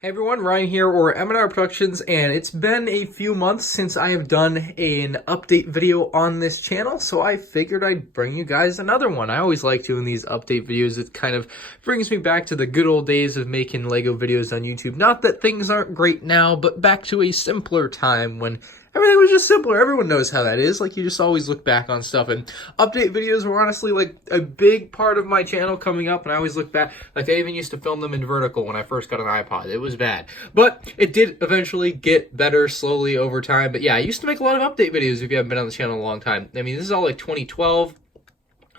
Hey everyone, Ryan here, or MandRproductions, and it's been a few months since I have done an update video on this channel, so I figured I'd bring you guys another one. I always like doing these update videos. It kind of brings me back to the good old days of making Lego videos on YouTube. Not that things aren't great now, but back to a simpler time when everything was just simpler. Everyone knows how that is. Like, you just always look back on stuff, and update videos were honestly like a big part of my channel coming up, and I always look back. Like, I even used to film them in vertical when I first got an iPod. It was bad, but it did eventually get better slowly over time. But yeah, I used to make a lot of update videos if you haven't been on the channel a long time. I mean, this is all like 2012.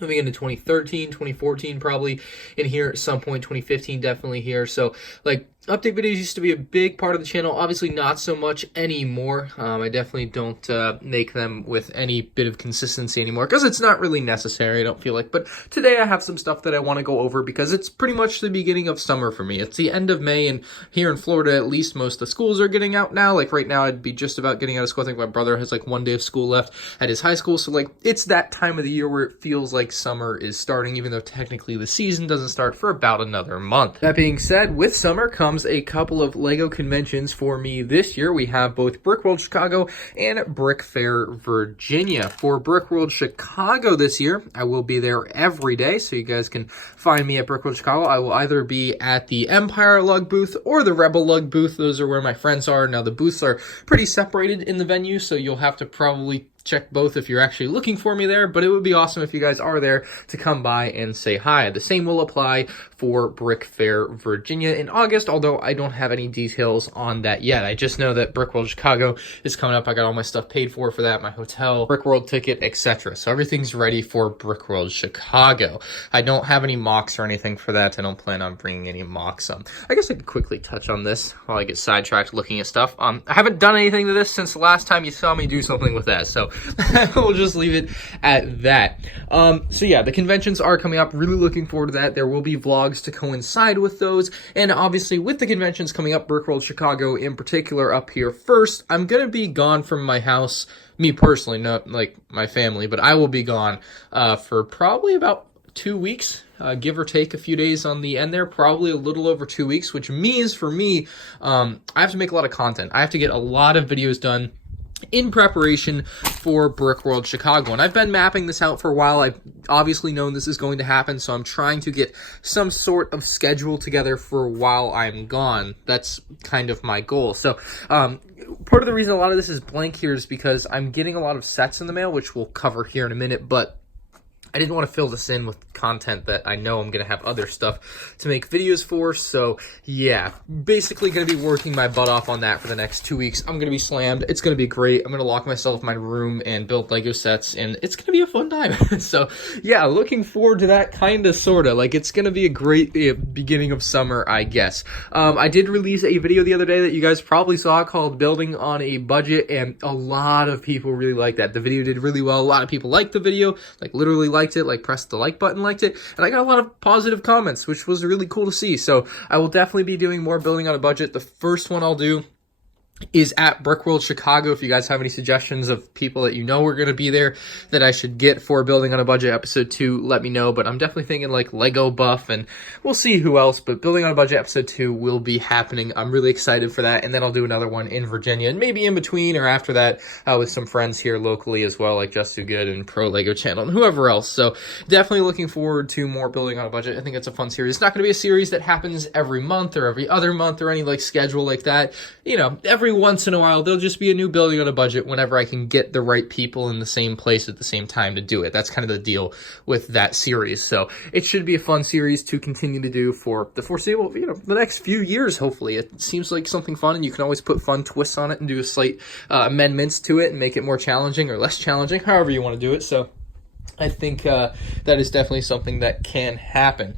Moving into 2013, 2014 probably in here at some point, 2015 definitely here. So like update videos used to be a big part of the channel, obviously not so much anymore. I definitely don't make them with any bit of consistency anymore because it's not really necessary, I don't feel like. But today I have some stuff that I want to go over because it's pretty much the beginning of summer for me. It's the end of May, and here in Florida at least most of the schools are getting out now. Like right now I'd be just about getting out of school. I think my brother has like one day of school left at his high school. So like it's that time of the year where it feels like summer is starting, even though technically the season doesn't start for about another month. That being said, with summer comes a couple of Lego conventions for me this year. We have both Brickworld Chicago and Brick Fair Virginia. For Brickworld Chicago this year, I will be there every day, so you guys can find me at Brickworld Chicago. I will either be at the Empire Lug booth or the Rebel Lug booth. Those are where my friends are. Now, the booths are pretty separated in the venue, so you'll have to probably check both if you're actually looking for me there, but it would be awesome if you guys are there to come by and say hi. The same will apply for Brick Fair Virginia in August, although I don't have any details on that yet. I just know that Brickworld Chicago is coming up. I got all my stuff paid for that, my hotel, Brickworld ticket, etc. So everything's ready for Brickworld Chicago. I don't have any mocks or anything for that. I don't plan on bringing any mocks. I guess I could quickly touch on this while I get sidetracked looking at stuff. I haven't done anything to this since the last time you saw me do something with that, so we'll just leave it at that. So yeah, the conventions are coming up. Really looking forward to that. There will be vlogs to coincide with those. And obviously with the conventions coming up, Brickworld Chicago in particular up here first, I'm going to be gone from my house, me personally, not like my family, but I will be gone for probably about 2 weeks. Give or take a few days on the end there, probably a little over 2 weeks, which means for me, I have to make a lot of content. I have to get a lot of videos done in preparation for Brickworld Chicago. And I've been mapping this out for a while. I've obviously known this is going to happen, so I'm trying to get some sort of schedule together for while I'm gone. That's kind of my goal. So part of the reason a lot of this is blank here is because I'm getting a lot of sets in the mail, which we'll cover here in a minute, but I didn't want to fill this in with content that I know I'm going to have other stuff to make videos for. So yeah, basically going to be working my butt off on that for the next 2 weeks. I'm going to be slammed. It's going to be great. I'm going to lock myself in my room and build Lego sets, and it's going to be a fun time. So yeah, looking forward to that, kind of, sort of. Like, it's going to be a great beginning of summer, I guess. I did release a video the other day that you guys probably saw called Building on a Budget, and a lot of people really liked that. The video did really well. A lot of people liked the video, like literally liked it, like pressed the like button, liked it, and I got a lot of positive comments, which was really cool to see. So I will definitely be doing more Building on a Budget. The first one I'll do is at Brickworld Chicago. If you guys have any suggestions of people that you know are going to be there that I should get for Building on a Budget episode 2, let me know. But I'm definitely thinking like Lego Buff, and we'll see who else. But Building on a Budget episode 2 will be happening. I'm really excited for that. And then I'll do another one in Virginia, and maybe in between or after that with some friends here locally as well, like Just Do Good and Pro Lego Channel and whoever else. So definitely looking forward to more Building on a Budget. I think it's a fun series. It's not going to be a series that happens every month or every other month or any like schedule like that. You know, every once in a while there'll just be a new Building on a Budget whenever I can get the right people in the same place at the same time to do it. That's kind of the deal with that series. So it should be a fun series to continue to do for the foreseeable, you know, the next few years, hopefully. It seems like something fun, and you can always put fun twists on it and do a slight amendments to it and make it more challenging or less challenging, however you want to do it. So I think that is definitely something that can happen.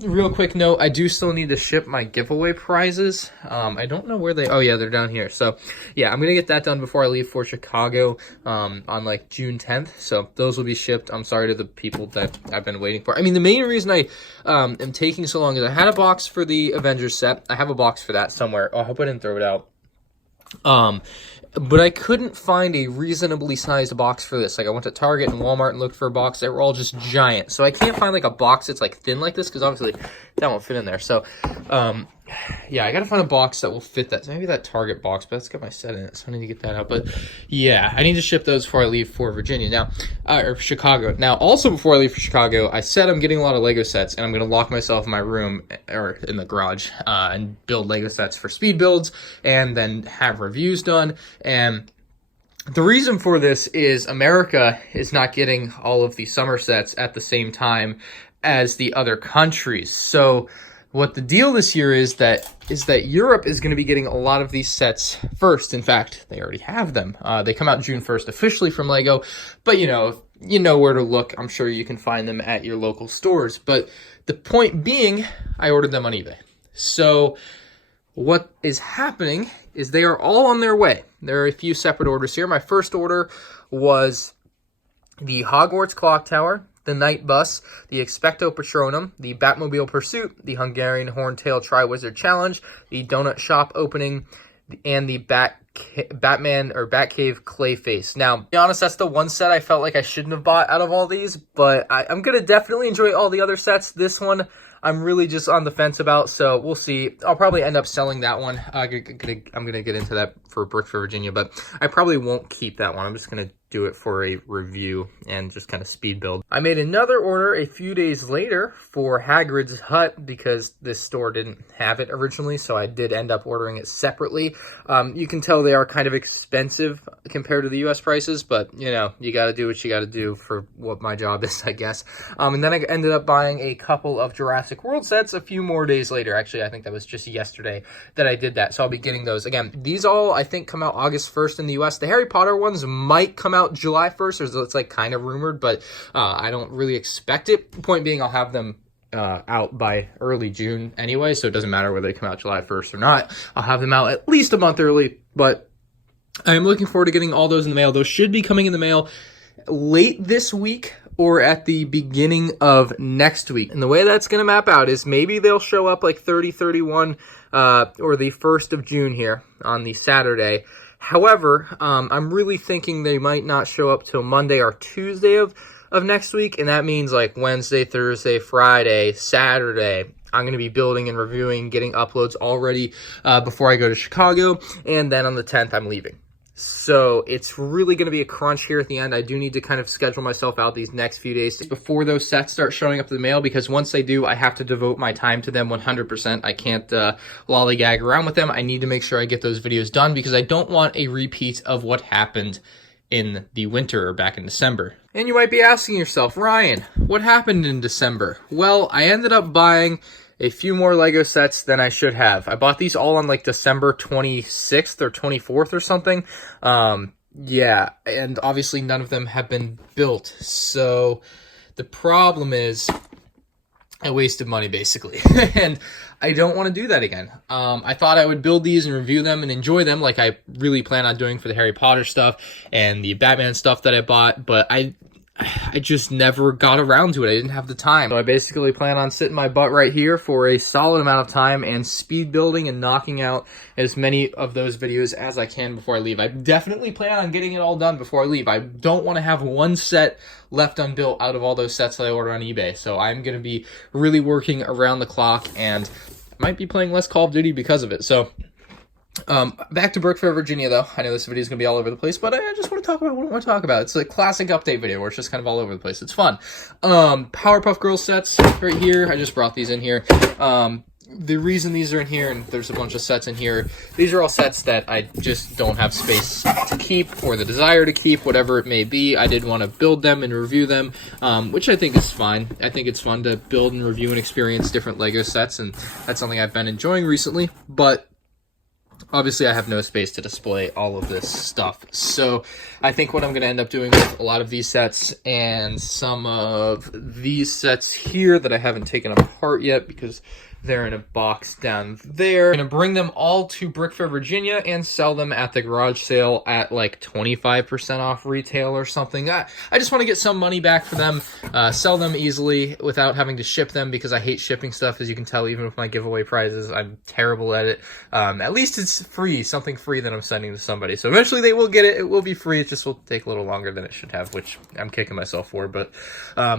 Real quick note, I do still need to ship my giveaway prizes. I don't know where oh yeah, they're down here. So yeah, I'm going to get that done before I leave for Chicago on like June 10th. So those will be shipped. I'm sorry to the people that I've been waiting for. I mean, the main reason I am taking so long is I had a box for the Avengers set. I have a box for that somewhere. Oh, I hope I didn't throw it out. But I couldn't find a reasonably sized box for this. Like, I went to Target and Walmart and looked for a box. They were all just giant. So I can't find like a box that's like thin like this, because obviously that won't fit in there. So yeah, I gotta find a box that will fit that. Maybe that Target box, but that's got my set in it, so I need to get that out. But yeah, I need to ship those before I leave for Virginia now, or Chicago. Now, also before I leave for Chicago, I said I'm getting a lot of Lego sets, and I'm gonna lock myself in my room or in the garage and build Lego sets for speed builds, and then have reviews done. And the reason for this is America is not getting all of the summer sets at the same time as the other countries. So what the deal this year is that Europe is going to be getting a lot of these sets first. In fact, they already have them. They come out June 1st officially from Lego, but you know where to look. I'm sure you can find them at your local stores. But the point being, I ordered them on eBay. So what is happening is they are all on their way. There are a few separate orders here. My first order was the Hogwarts Clock Tower, the Night Bus, the Expecto Patronum, the Batmobile Pursuit, the Hungarian Horntail Tri-Wizard Challenge, the Donut Shop opening, and the Batman or Batcave Clayface. Now, to be honest, that's the one set I felt like I shouldn't have bought out of all these, but I'm going to definitely enjoy all the other sets. This one, I'm really just on the fence about, so we'll see. I'll probably end up selling that one. I'm going to get into that for Brick for Virginia, but I probably won't keep that one. I'm just going to do it for a review and just kind of speed build. I made another order a few days later for Hagrid's Hut because this store didn't have it originally, so I did end up ordering it separately. You can tell they are kind of expensive compared to the US prices, but you know, you got to do what you got to do for what my job is, I guess. And then I ended up buying a couple of Jurassic World sets a few more days later. Actually, I think that was just yesterday that I did that, so I'll be getting those. Again, these all, I think, come out August 1st in the US. The Harry Potter ones might come out July 1st, or it's like kind of rumored, but I don't really expect it. Point being, I'll have them out by early June anyway, so it doesn't matter whether they come out July 1st or not. I'll have them out at least a month early, but I'm looking forward to getting all those in the mail. Those should be coming in the mail late this week or at the beginning of next week. And the way that's going to map out is maybe they'll show up like 30, 31, or the 1st of June here on the Saturday. However, I'm really thinking they might not show up till Monday or Tuesday of next week, and that means like Wednesday, Thursday, Friday, Saturday. I'm going to be building and reviewing, getting uploads all ready before I go to Chicago, and then on the 10th, I'm leaving. So it's really going to be a crunch here at the end. I do need to kind of schedule myself out these next few days before those sets start showing up in the mail, because once they do, I have to devote my time to them 100%. I can't lollygag around with them. I need to make sure I get those videos done because I don't want a repeat of what happened in the winter or back in December. And you might be asking yourself, Ryan, what happened in December? Well, I ended up buying a few more Lego sets than I should have. I bought these all on like December 26th or 24th or something. Yeah, and obviously none of them have been built. So the problem is I wasted money basically. And I don't want to do that again. I thought I would build these and review them and enjoy them like I really plan on doing for the Harry Potter stuff and the Batman stuff that I bought, but I just never got around to it. I didn't have the time. So I basically plan on sitting my butt right here for a solid amount of time and speed building and knocking out as many of those videos as I can before I leave. I definitely plan on getting it all done before I leave. I don't want to have one set left unbuilt out of all those sets that I ordered on eBay. So I'm going to be really working around the clock and might be playing less Call of Duty because of it. So back to Brick for Virginia, though. I know this video is going to be all over the place, but I just want to talk about what I want to talk about. It's a classic update video where it's just kind of all over the place. It's fun. Powerpuff Girls sets right here. I just brought these in here. The reason these are in here, and there's a bunch of sets in here, these are all sets that I just don't have space to keep or the desire to keep, whatever it may be. I did want to build them and review them, which I think is fine. I think it's fun to build and review and experience different Lego sets, and that's something I've been enjoying recently, but obviously, I have no space to display all of this stuff. So I think what I'm going to end up doing with a lot of these sets and some of these sets here that I haven't taken apart yet because they're in a box down there. I'm going to bring them all to Brick Fair, Virginia and sell them at the garage sale at like 25% off retail or something. I just want to get some money back for them, sell them easily without having to ship them because I hate shipping stuff. As you can tell, even with my giveaway prizes, I'm terrible at it. At least it's free, something free that I'm sending to somebody. So eventually they will get it. It will be free. It just will take a little longer than it should have, which I'm kicking myself for. But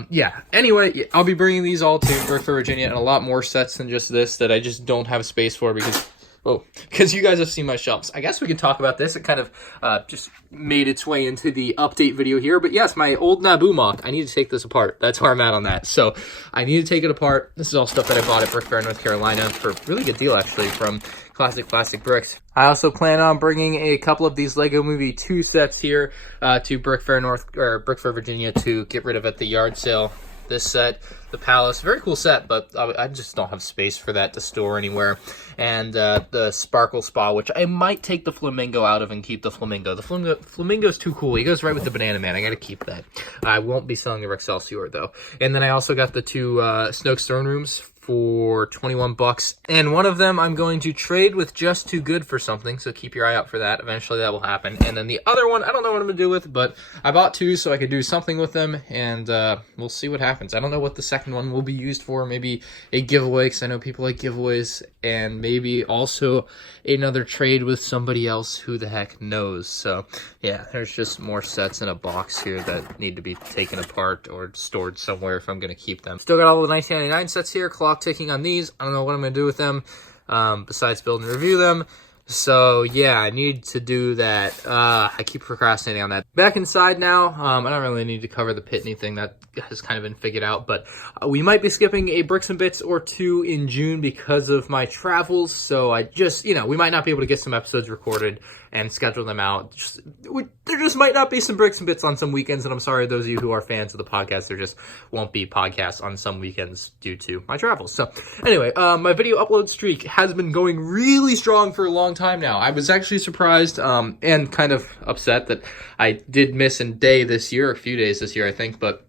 yeah, anyway, I'll be bringing these all to Brick Fair, Virginia and a lot more sets than just this that I just don't have space for because you guys have seen my shelves. I guess we could talk about this. It kind of just made its way into the update video here. But yes, my old Naboo mock. I need to take this apart. That's where I'm at on that. So I need to take it apart. This is all stuff that I bought at Brick Fair, North Carolina for a really good deal, actually, from Classic Plastic Bricks. I also plan on bringing a couple of these Lego Movie 2 sets here to Brick Fair, Virginia, to get rid of at the yard sale. This set, the Palace, very cool set, but I just don't have space for that to store anywhere. And the Sparkle Spa, which I might take the Flamingo out of and keep the Flamingo. The Flamingo's too cool. He goes right with the Banana Man. I gotta keep that. I won't be selling the Excelsior, though. And then I also got the two Snoke's Throne Rooms for 21 bucks, and one of them I'm going to trade with Just Too Good for something, so keep your eye out for that. Eventually that will happen. And then the other one, I don't know what I'm gonna do with, but I bought two so I could do something with them, and we'll see what happens. I don't know what the second one will be used for. Maybe a giveaway, because I know people like giveaways, and maybe also another trade with somebody else. Who the heck knows? So yeah, there's just more sets in a box here that need to be taken apart or stored somewhere if I'm gonna keep them. Still got all the 1999 sets here. Clock ticking on these. I don't know what I'm gonna do with them besides build and review them. So yeah, I need to do that. I keep procrastinating on that. Back inside now. I don't really need to cover the Pitney thing. That has kind of been figured out, but we might be skipping a Bricks and Bits or two in June because of my travels. So I just, we might not be able to get some episodes recorded and schedule them out. There just might not be some Bricks and Bits on some weekends, and I'm sorry those of you who are fans of the podcast, there just won't be podcasts on some weekends due to my travels. So anyway, my video upload streak has been going really strong for a long time now. I was actually surprised and kind of upset that I did miss a day this year, a few days this year, I think, but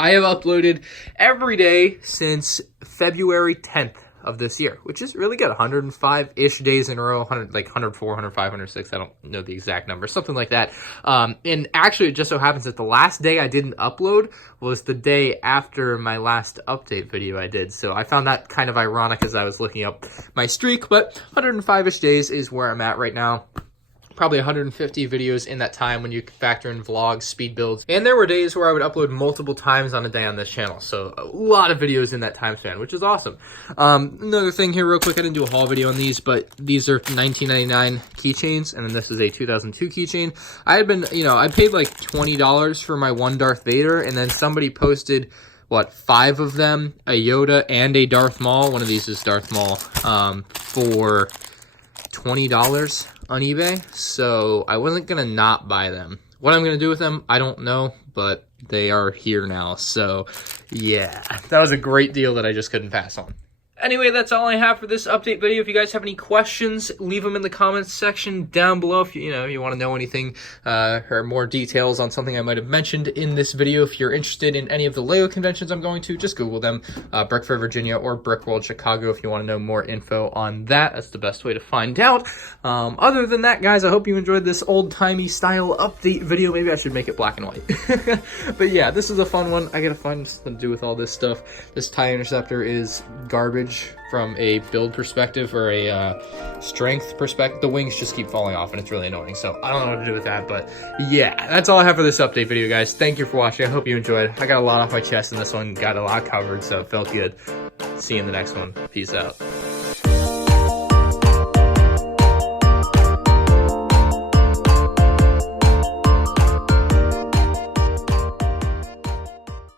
I have uploaded every day since February 10th of this year, which is really good. 105-ish days in a row, 104, 105, 106. I don't know the exact number, something like that. And actually, it just so happens that the last day I didn't upload was the day after my last update video I did. So I found that kind of ironic as I was looking up my streak, but 105-ish days is where I'm at right now. Probably 150 videos in that time when you factor in vlogs, speed builds. And there were days where I would upload multiple times on a day on this channel. So a lot of videos in that time span, which is awesome. Another thing here real quick, I didn't do a haul video on these, but these are 1999 keychains, and then this is a 2002 keychain. I had been, I paid like $20 for my one Darth Vader, and then somebody posted, 5 of them, a Yoda and a Darth Maul. One of these is Darth Maul, for $20 on eBay, so I wasn't gonna not buy them. What I'm gonna do with them, I don't know, but they are here now, so yeah, that was a great deal that I just couldn't pass on. Anyway, that's all I have for this update video. If you guys have any questions, leave them in the comments section down below. If you want to know anything or more details on something I might have mentioned in this video. If you're interested in any of the Lego conventions I'm going to, just Google them, Brick Fair, Virginia, or Brick World, Chicago, if you want to know more info on that. That's the best way to find out. Other than that, guys, I hope you enjoyed this old-timey style update video. Maybe I should make it black and white. But yeah, this is a fun one. I gotta find something to do with all this stuff. This TIE Interceptor is garbage from a build perspective or a strength perspective. The wings just keep falling off and it's really annoying, so I don't know what to do with that. But yeah, that's all I have for this update video, guys. Thank you for watching. I hope you enjoyed. I got a lot off my chest in this one, got a lot covered, so it felt good. See you in the next one. Peace out.